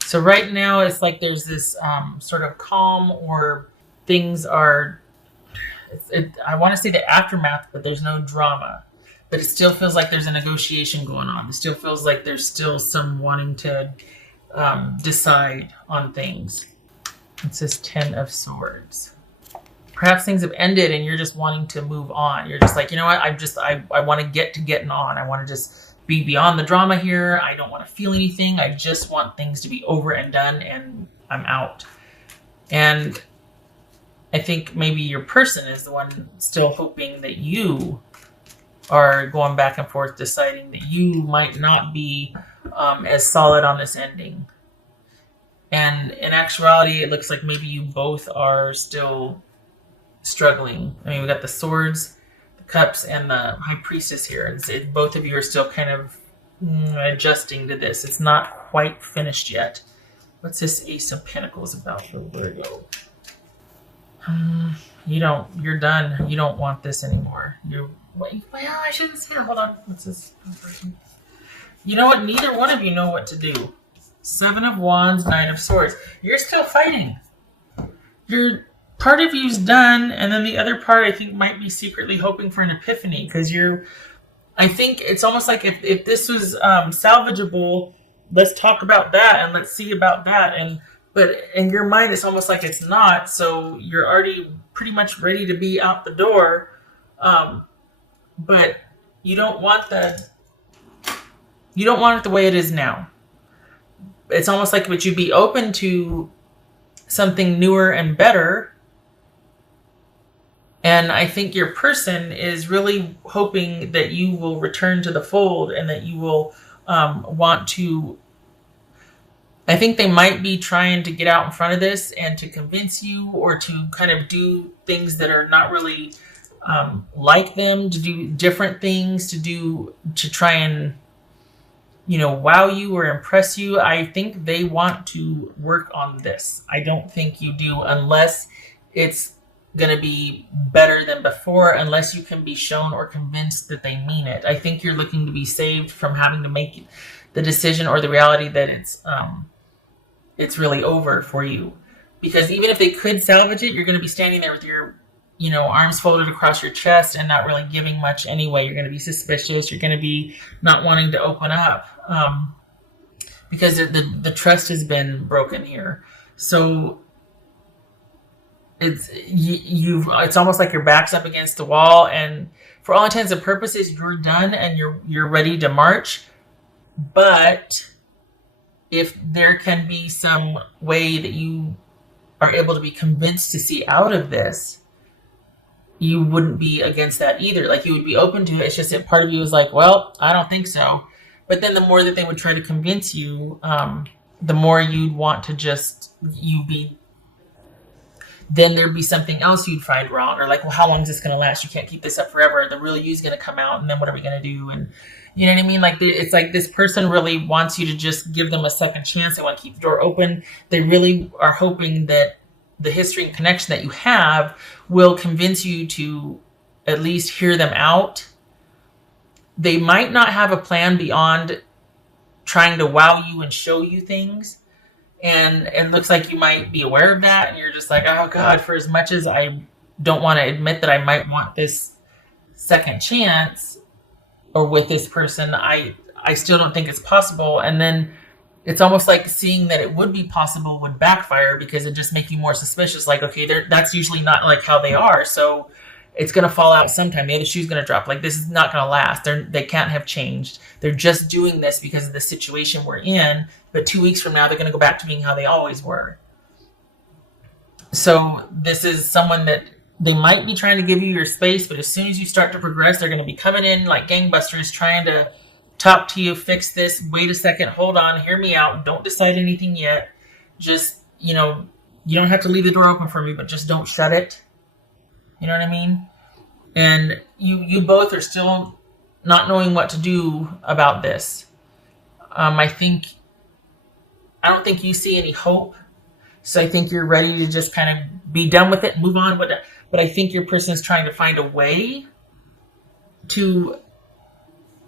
So right now it's like there's this sort of calm, or things are. I want to say the aftermath, but there's no drama. But it still feels like there's a negotiation going on. It still feels like there's still some wanting to decide on things. It says Ten of Swords. Perhaps things have ended and you're just wanting to move on. You're just like, you know what? I want to get to getting on. I want to just be beyond the drama here. I don't want to feel anything. I just want things to be over and done, and I'm out. And I think maybe your person is the one still hoping that you are going back and forth, deciding that you might not be as solid on this ending. And in actuality, it looks like maybe you both are still struggling. I mean, we got the swords, the cups, and the high priestess here. Both of you are still kind of adjusting to this. It's not quite finished yet. What's this Ace of Pentacles about for Virgo? You're done. You don't want this anymore. Well, I shouldn't say that. Hold on. What's this? You know what? Neither one of you know what to do. Seven of Wands, Nine of Swords. You're still fighting. Part of you's done, and then the other part I think might be secretly hoping for an epiphany, because I think it's almost like if this was salvageable, let's talk about that and let's see about that. But in your mind, it's almost like it's not. So you're already pretty much ready to be out the door, but you don't want it the way it is now. It's almost like would you be open to something newer and better? And I think your person is really hoping that you will return to the fold, and that you will want to. I think they might be trying to get out in front of this and to convince you, or to kind of do things that are not really like them, to do different things, to try and, wow you or impress you. I think they want to work on this. I don't think you do, unless it's going to be better than before, unless you can be shown or convinced that they mean it. I think you're looking to be saved from having to make the decision or the reality that it's really over for you. Because even if they could salvage it, you're going to be standing there with your arms folded across your chest and not really giving much anyway. You're going to be suspicious. You're going to be not wanting to open up because the trust has been broken here. So it's almost like your back's up against the wall, and for all intents and purposes, you're done and you're ready to march. But if there can be some way that you are able to be convinced to see out of this, you wouldn't be against that either. Like, you would be open to it. It's just that part of you is like, well, I don't think so. But then the more that they would try to convince you, the more you'd want to then there'd be something else you'd find wrong, or like, well, how long is this going to last? You can't keep this up forever. The real you's going to come out, and then what are we going to do? And you know what I mean? Like, it's like this person really wants you to just give them a second chance. They want to keep the door open. They really are hoping that the history and connection that you have will convince you to at least hear them out. They might not have a plan beyond trying to wow you and show you things. And it looks like you might be aware of that, and you're just like, oh God, for as much as I don't want to admit that I might want this second chance, or with this person, I still don't think it's possible. And then it's almost like seeing that it would be possible would backfire, because it just make you more suspicious. Like, okay, that's usually not like how they are, so it's going to fall out sometime. The other shoe's going to drop. Like, this is not going to last. They can't have changed. They're just doing this because of the situation we're in. But 2 weeks from now, they're going to go back to being how they always were. So this is someone that they might be trying to give you your space, but as soon as you start to progress, they're going to be coming in like gangbusters, trying to talk to you, fix this. Wait a second. Hold on. Hear me out. Don't decide anything yet. Just, you don't have to leave the door open for me, but just don't shut it. You know what I mean? And you both are still not knowing what to do about this. I don't think you see any hope. So I think you're ready to just kind of be done with it and move on with it. But I think your person is trying to find a way to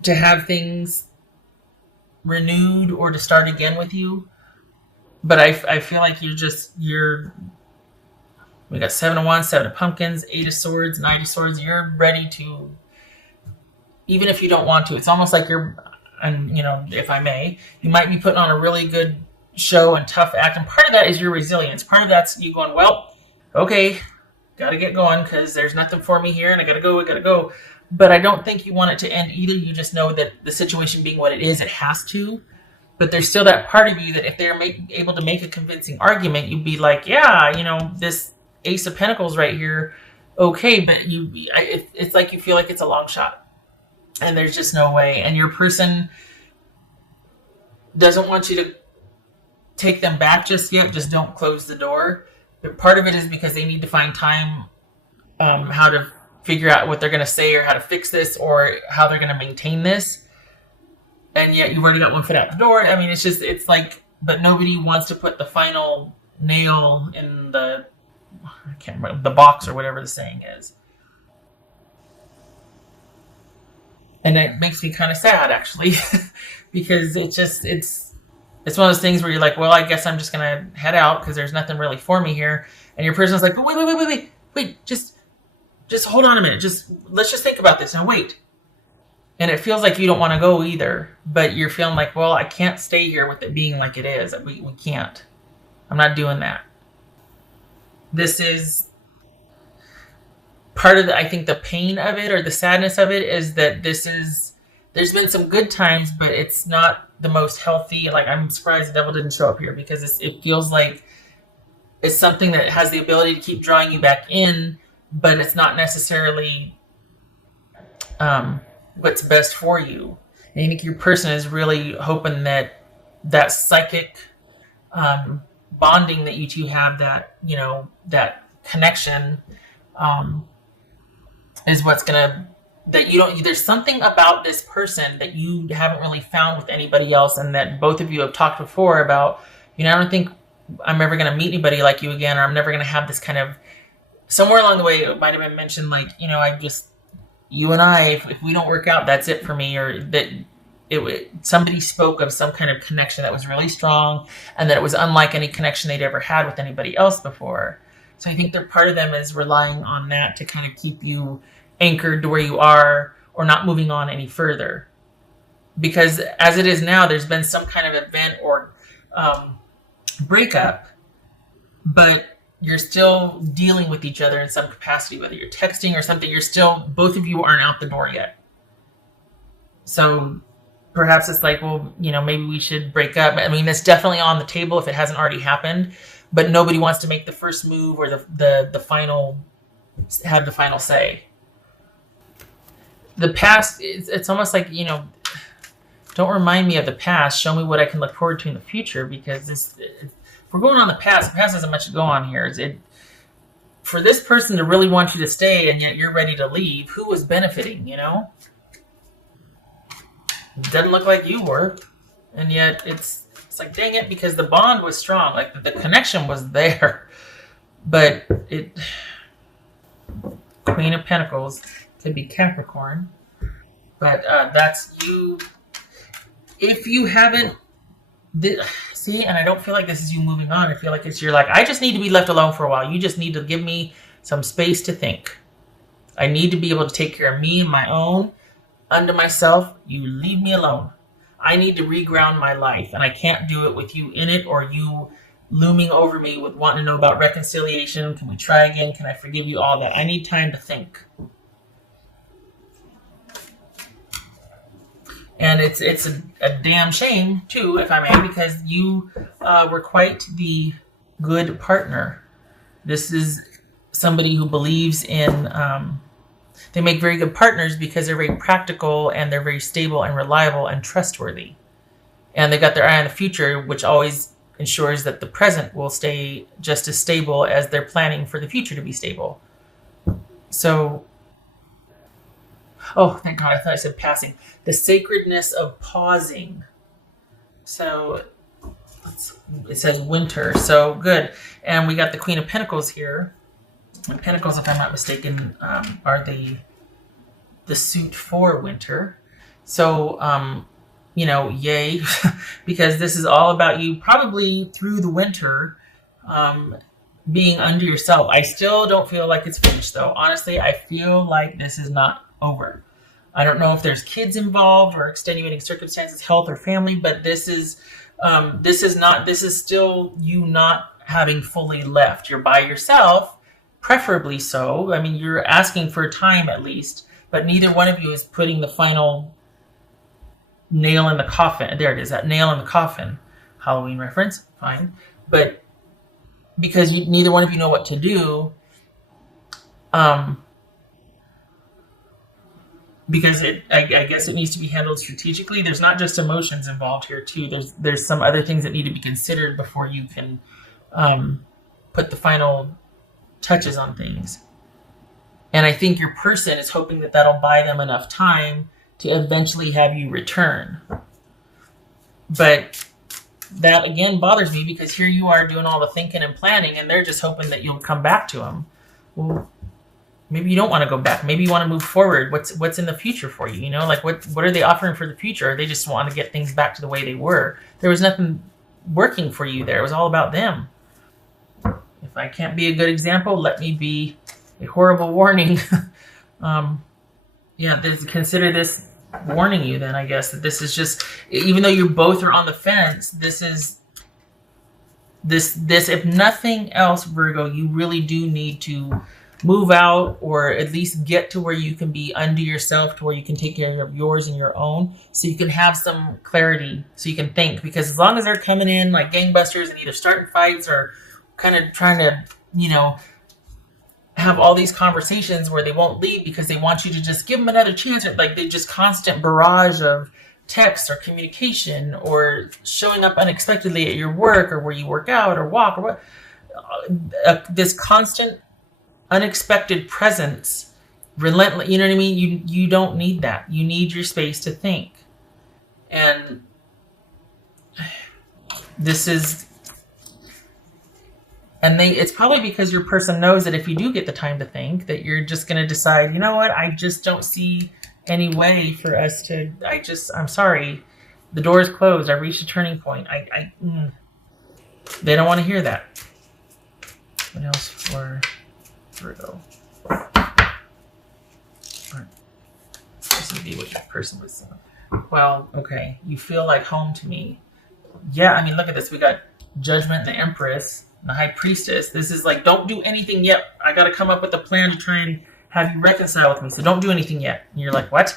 have things renewed or to start again with you. But I feel like we got 7 of Wands, 7 of Pumpkins, 8 of Swords, 9 of Swords. You're ready to, even if you don't want to, it's almost like you're, and if I may, you might be putting on a really good show and tough act. And part of that is your resilience. Part of that's you going, well, okay, got to get going because there's nothing for me here and I got to go. But I don't think you want it to end either. You just know that the situation being what it is, it has to. But there's still that part of you that if they're able to make a convincing argument, you'd be like, yeah, this Ace of Pentacles right here, okay, but it's like you feel like it's a long shot. And there's just no way. And your person doesn't want you to take them back just yet. Just don't close the door. But part of it is because they need to find time how to figure out what they're going to say or how to fix this or how they're going to maintain this. And yet you've already got one foot out the door. I mean, it's like, but nobody wants to put the final nail in I can't remember, the box or whatever the saying is. And it makes me kind of sad, actually, because it's one of those things where you're like, well, I guess I'm just going to head out because there's nothing really for me here. And your person's like, but wait, just hold on a minute. Let's just think about this. Now, wait. And it feels like you don't want to go either, but you're feeling like, well, I can't stay here with it being like it is. We can't. I'm not doing that. This is part of I think the pain of it or the sadness of it is that there's been some good times, but it's not the most healthy. Like, I'm surprised the devil didn't show up here because it feels like it's something that has the ability to keep drawing you back in, but it's not necessarily what's best for you. And I think your person is really hoping that psychic bonding that you two have, that connection is what's gonna, there's something about this person that you haven't really found with anybody else, and that both of you have talked before about, I don't think I'm ever gonna meet anybody like you again, or I'm never gonna have this kind of, somewhere along the way it might have been mentioned, like, you and I, if we don't work out, that's it for me, or that somebody spoke of some kind of connection that was really strong and that it was unlike any connection they'd ever had with anybody else before. So I think that part of them is relying on that to kind of keep you anchored to where you are or not moving on any further. Because as it is now, there's been some kind of event or breakup, but you're still dealing with each other in some capacity, whether you're texting or something, both of you aren't out the door yet. So perhaps it's like, well, maybe we should break up. I mean, that's definitely on the table if it hasn't already happened, but nobody wants to make the first move or the final say. The past, it's almost like, don't remind me of the past. Show me what I can look forward to in the future, because if we're going on the past hasn't much to go on here. For this person to really want you to stay and yet you're ready to leave, who was benefiting, It doesn't look like you were. And yet it's like, dang it, because the bond was strong. Like, the connection was there. But Queen of Pentacles could be Capricorn. But that's you. If you haven't... See, and I don't feel like this is you moving on. I feel like you're like, I just need to be left alone for a while. You just need to give me some space to think. I need to be able to take care of me and my own. Unto myself, you leave me alone. I need to reground my life, and I can't do it with you in it or you looming over me with wanting to know about reconciliation. Can we try again? Can I forgive you? All that. I need time to think. And it's a damn shame, too, if I may, because you were quite the good partner. This is somebody who believes in... they make very good partners because they're very practical and they're very stable and reliable and trustworthy. And they've got their eye on the future, which always ensures that the present will stay just as stable as they're planning for the future to be stable. So... Oh, thank God, I thought I said passing. The sacredness of pausing. So, it says winter. So, good. And we got the Queen of Pentacles here. And Pentacles, if I'm not mistaken, are the suit for winter. So, yay, because this is all about you probably through the winter, being under yourself. I still don't feel like it's finished though. Honestly, I feel like this is not over. I don't know if there's kids involved or extenuating circumstances, health or family, but this is still you not having fully left. You're by yourself, preferably so. I mean, you're asking for time at least, but neither one of you is putting the final nail in the coffin. There it is, that nail in the coffin. Halloween reference, fine. But because neither one of you know what to do, because I guess it needs to be handled strategically. There's not just emotions involved here too. There's some other things that need to be considered before you can put the final touches on things. And I think your person is hoping that that'll buy them enough time to eventually have you return. But that again bothers me because here you are doing all the thinking and planning, and they're just hoping that you'll come back to them. Well, maybe you don't want to go back. Maybe you want to move forward. What's in the future for you? Like what are they offering for the future? Or they just want to get things back to the way they were. There was nothing working for you there. It was all about them. If I can't be a good example, let me be a horrible warning. Consider this warning you then, I guess, that this is just, even though you both are on the fence, this if nothing else, Virgo, you really do need to move out, or at least get to where you can be under yourself, to where you can take care of yours and your own, so you can have some clarity, so you can think. Because as long as they're coming in like gangbusters and either starting fights or kind of trying to, have all these conversations where they won't leave because they want you to just give them another chance, or like they just constant barrage of text or communication, or showing up unexpectedly at your work or where you work out or walk or what, this constant unexpected presence, relentless, you know what I mean? You don't need that. You need your space to think. And it's probably because your person knows that if you do get the time to think, that you're just going to decide, you know what, I just don't see any way for us to, I'm sorry, the door is closed, I reached a turning point. They don't want to hear that. What else for Virgo? This would be what your person was saying. Well, okay, you feel like home to me. Yeah, I mean, look at this. We got Judgment and the Empress and the High Priestess. This is like, don't do anything yet. I got to come up with a plan to try and have you reconcile with me. So don't do anything yet. And you're like, what?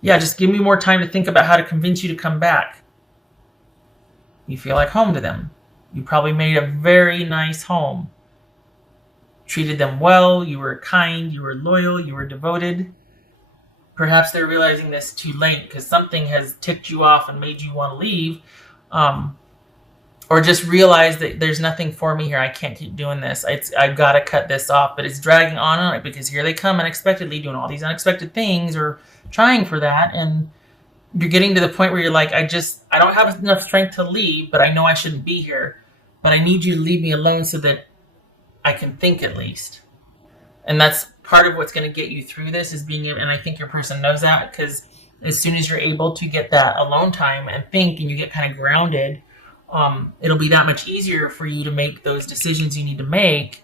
Yeah, just give me more time to think about how to convince you to come back. You feel like home to them. You probably made a very nice home. Treated them well. You were kind. You were loyal. You were devoted. Perhaps they're realizing this too late because something has ticked you off and made you want to leave. Or just realize that there's nothing for me here. I can't keep doing this. I've got to cut this off. But it's dragging on because here they come unexpectedly doing all these unexpected things or trying for that. And you're getting to the point where you're like, I don't have enough strength to leave, but I know I shouldn't be here. But I need you to leave me alone so that I can think at least. And that's part of what's going to get you through this is being able, and I think your person knows that, because as soon as you're able to get that alone time and think and you get kind of grounded, it'll be that much easier for you to make those decisions you need to make.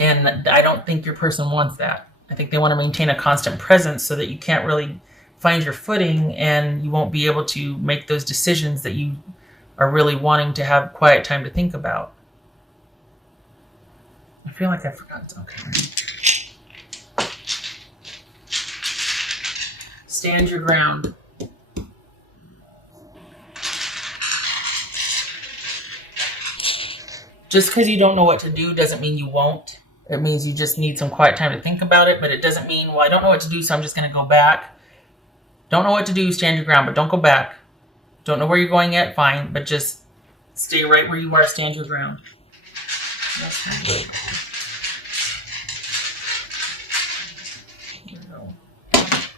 And I don't think your person wants that. I think they want to maintain a constant presence so that you can't really find your footing and you won't be able to make those decisions that you are really wanting to have quiet time to think about. I feel like I forgot. Okay. Stand your ground. Just because you don't know what to do doesn't mean you won't. It means you just need some quiet time to think about it, but it doesn't mean, well, I don't know what to do, so I'm just going to go back. Don't know what to do, stand your ground, but don't go back. Don't know where you're going yet, fine, but just stay right where you are, stand your ground.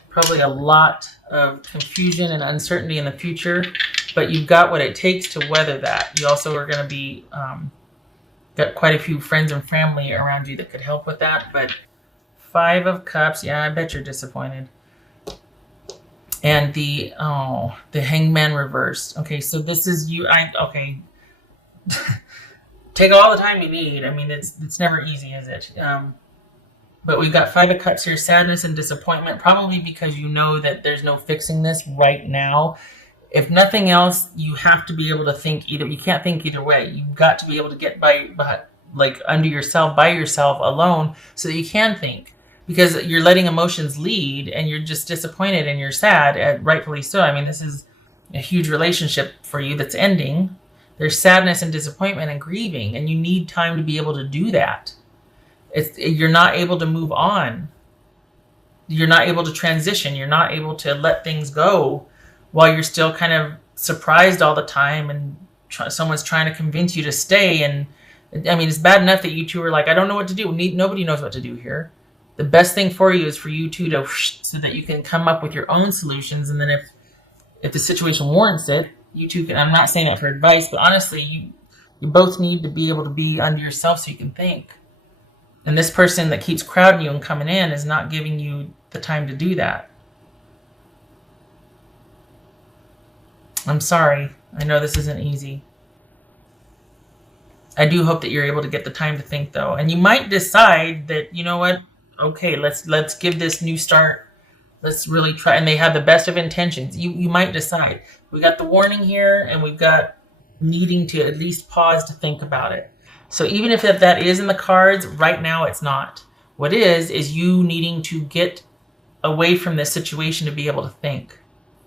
Probably a lot of confusion and uncertainty in the future, but you've got what it takes to weather that. You also are going to be got quite a few friends and family around you that could help with that. But 5 of Cups, yeah, I bet you're disappointed. And the Hangman reversed. Okay, so this is you. Okay. Take all the time you need. I mean, it's never easy, is it? But we've got Five of Cups here, sadness and disappointment, probably because you know that there's no fixing this right now. If nothing else, you have to be able to think either. You can't think either way. You've got to be able to get by like under yourself, by yourself, alone, so that you can think. Because you're letting emotions lead, and you're just disappointed and you're sad, and rightfully so. I mean, this is a huge relationship for you that's ending. There's sadness and disappointment and grieving, and you need time to be able to do that. You're not able to move on. You're not able to transition. You're not able to let things go while you're still kind of surprised all the time, and someone's trying to convince you to stay. And I mean, it's bad enough that you two are like, I don't know what to do. Nobody knows what to do here. The best thing for you is for you two to so that you can come up with your own solutions. And then if the situation warrants it, you two can. I'm not saying that for advice, but honestly, you both need to be able to be under yourself so you can think. And this person that keeps crowding you and coming in is not giving you the time to do that. I'm sorry. I know this isn't easy. I do hope that you're able to get the time to think, though. And you might decide that, you know what? Okay, let's give this new start. Let's really try. And they have the best of intentions. You might decide. We got the warning here, and we've got needing to at least pause to think about it. So even if that is in the cards, right now it's not. What is you needing to get away from this situation to be able to think.